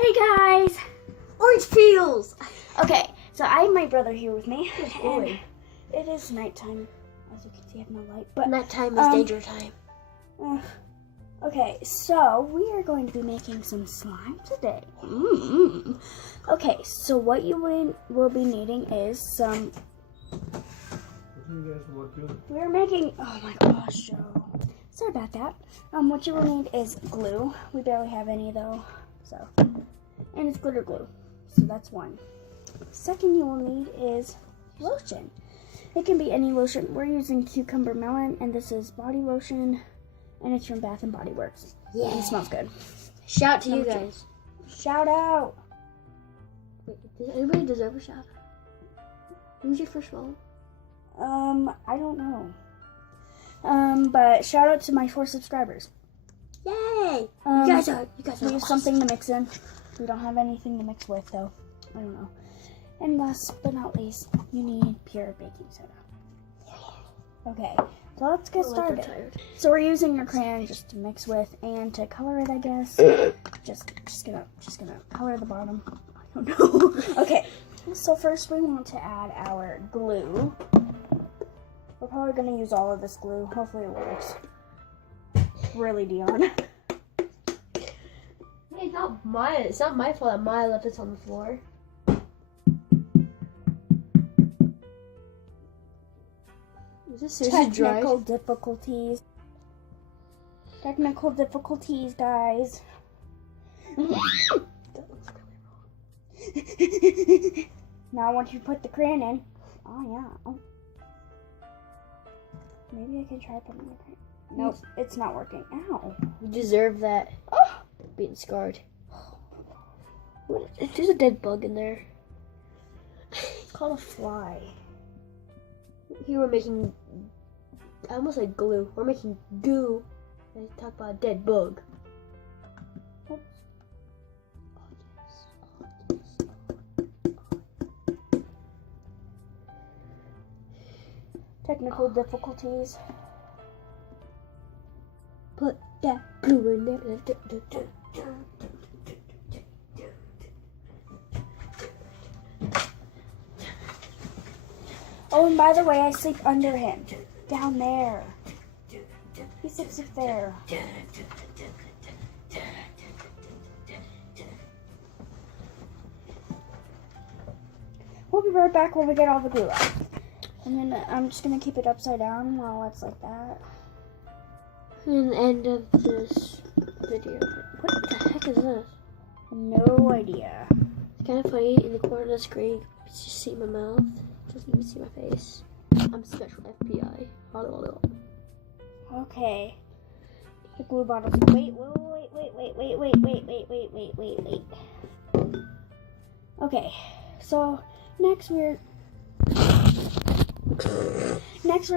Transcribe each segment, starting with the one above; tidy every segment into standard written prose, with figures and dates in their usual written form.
Hey guys! Orange peels! Okay, so I have my brother here with me. boy. And it is nighttime. As you can see, I have no light. But Nighttime is danger time. okay, so we are going to be making some slime today. Okay, so what you will be needing is some... We're making... Oh my gosh, Joe. Sorry about that. What you will need is glue. We barely have any though, so... And it's glitter glue, so that's one. Second you will need is lotion. It can be any lotion. We're using Cucumber Melon, and this is body lotion, and it's from Bath and Body Works. Yeah. And it smells good. Shout out to you guys. Shout out! Wait, does anybody deserve a shout out? Who's your first one? I don't know. But shout out to my 4 subscribers. Yay! You guys are We use awesome. something to mix in. We don't have anything to mix with, though. I don't know. And last but not least, you need pure baking soda. Okay, so let's get started. So we're using your crayon just to mix with and to color it, I guess. just gonna color the bottom. I don't know. Okay, so first we want to add our glue. We're probably gonna use all of this glue. Hopefully it works. Really, Dion. It's not my fault that Maya left this on the floor. Is this seriously dry? Technical difficulties, guys. That looks really wrong. Now once you put the crayon in. Oh yeah. Oh. Maybe I can try putting the crayon. Nope, it's not working. Ow. You deserve that. Oh. Being scarred. There's a dead bug in there. It's called a fly. Here we're making, I almost said glue. We're making goo. And talk about a dead bug. Oops. Technical difficulties. Put that glue in there. Oh, and by the way, I sleep under him. Down there. He sleeps up there. We'll be right back when we get all the glue out. And then I'm just going to keep it upside down while it's like that. And the end of this video. What the heck is this? No idea. It's kind of funny. In the corner of the screen, you just see my mouth. Doesn't even see my face. I'm special FBI. Okay. The glue bottles. Wait. Okay. So next we're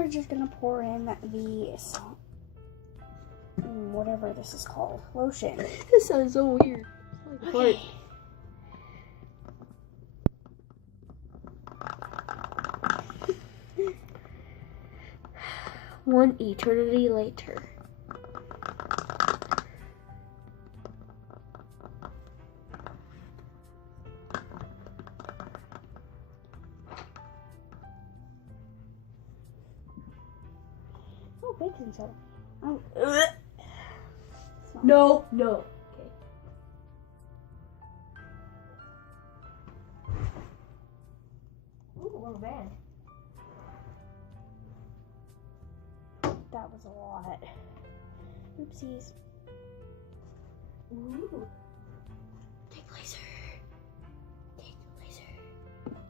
just gonna pour in the whatever this is called, lotion. This sounds so weird. Okay. One eternity later. Oh, baking soda. Oh. No. Okay. Ooh, we're bad. That was a lot. Oopsies. Ooh. Take laser.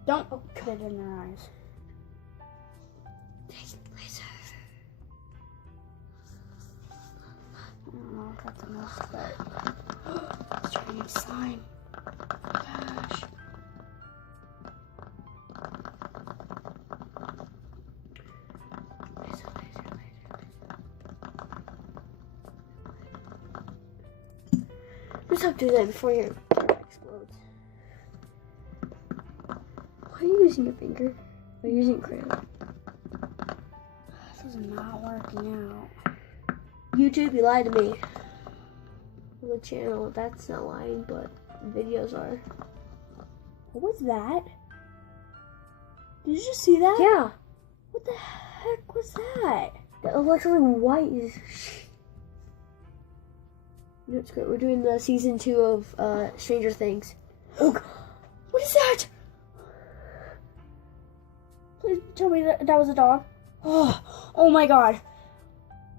Don't put it in their eyes. Take laser. I don't know if that's enough, but it's trying to slime. Gosh. Just have to do that before your camera explodes. Why are you using your finger? Or are you using crayon? This is not working out. YouTube, you lied to me. The channel, that's not lying, but videos are. What was that? Did you just see that? Yeah. What the heck was that? That looks like white is. No, it's great. We're doing the season 2 of Stranger Things. Oh, what is that? Please tell me that was a dog. Oh my god.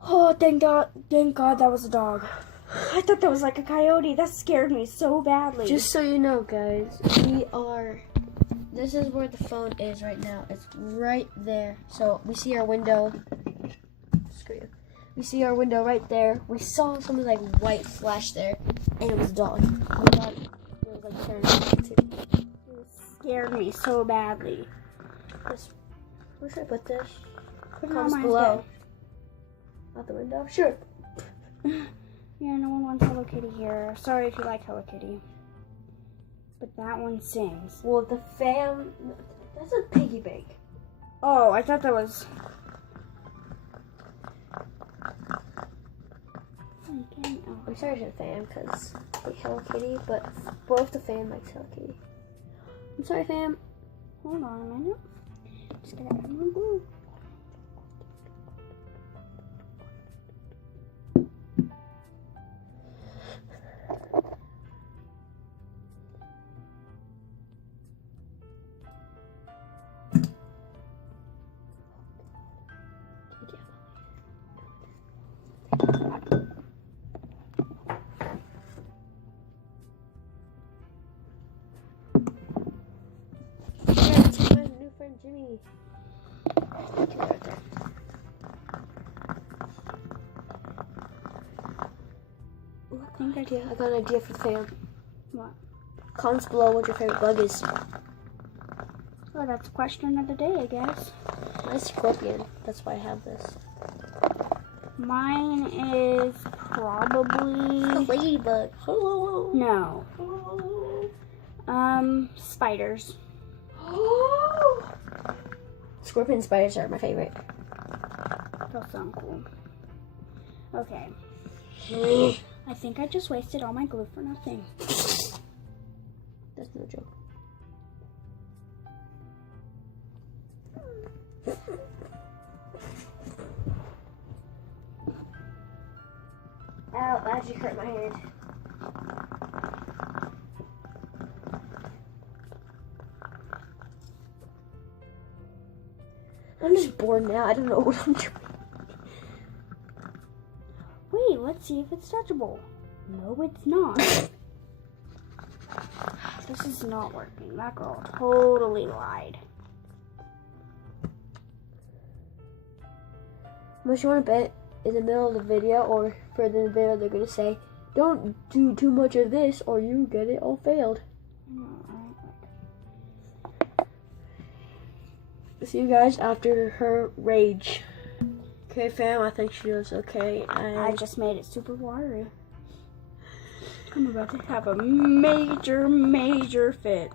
Oh, thank God that was a dog. I thought that was like a coyote. That scared me so badly. Just so you know, guys, this is where the phone is right now. It's right there. So we see our window. Screw you. We see our window right there. We saw something like white flash there, and it was a dog. We thought it was like turning too. It scared me so badly. Where should I put this? Put it on Comments my below. bed. Out the window? Sure. Yeah, no one wants Hello Kitty here. Sorry if you like Hello Kitty. But that one sings. Well, the fam... That's a piggy bank. Oh, I thought that was... I'm sorry to the fam, because I hate Hello Kitty, but both the fam likes Hello Kitty. I'm sorry, fam. Hold on a minute. Just gonna add more glue. Jimmy. I got an idea for the fam. What? Comments below what your favorite bug is. Oh, that's question of the day, I guess. Mine's scorpion. That's why I have this. Mine is probably... Ladybug. No. Spiders. Scorpion and spiders are my favorite. Those sound cool. Okay. I think I just wasted all my glue for nothing. That's no joke. Ow, that actually hurt my hand. I'm just bored now. I don't know what I'm doing. Wait, let's see if it's touchable. No, it's not. This is not working. That girl totally lied. Unless you want to bet in the middle of the video or further in the video, they're going to say, don't do too much of this or you get it all failed. See you guys after her rage. Okay, fam, I think she was okay. I just made it super watery. I'm about to have a major fit.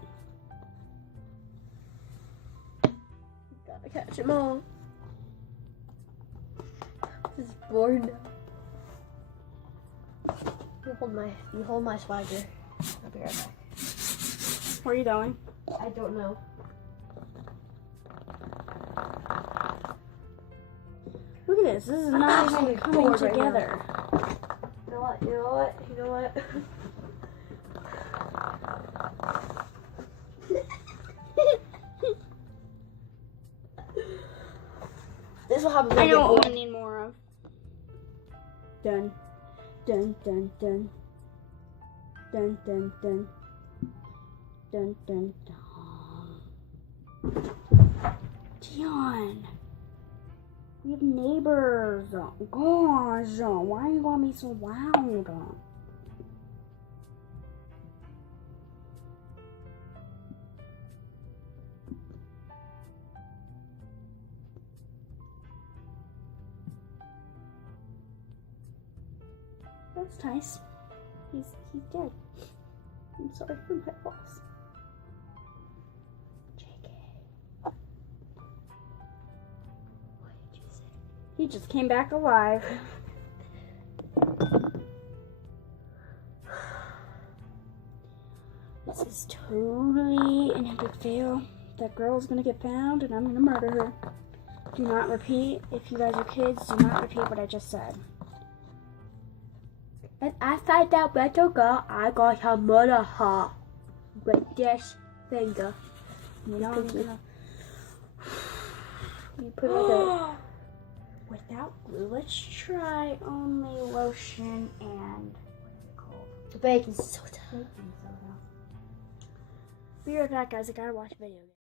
Gotta catch them all. This is bored now. You hold my swagger. I'll be right back. Where are you going? I don't know. Look at this. This is not even coming together. You know what? You know what? You know what? This will happen. I know what I need more of. Dun, dun, dun, dun, dun, dun, dun, dun, dun, dun. Dion, we have neighbors. Gosh, why are you gonna be so loud? That's nice. He's dead. I'm sorry for my loss. JK. What did you say? He just came back alive. This is totally an epic fail. That girl's gonna get found and I'm gonna murder her. Do not repeat. If you guys are kids, do not repeat what I just said. If I find that little girl, I gonna murder her with this finger. You know, I'm gonna... You put like a... Without glue, let's try only lotion and... What is it called? baking soda. Baking soda. Be right back, guys. I gotta watch a video.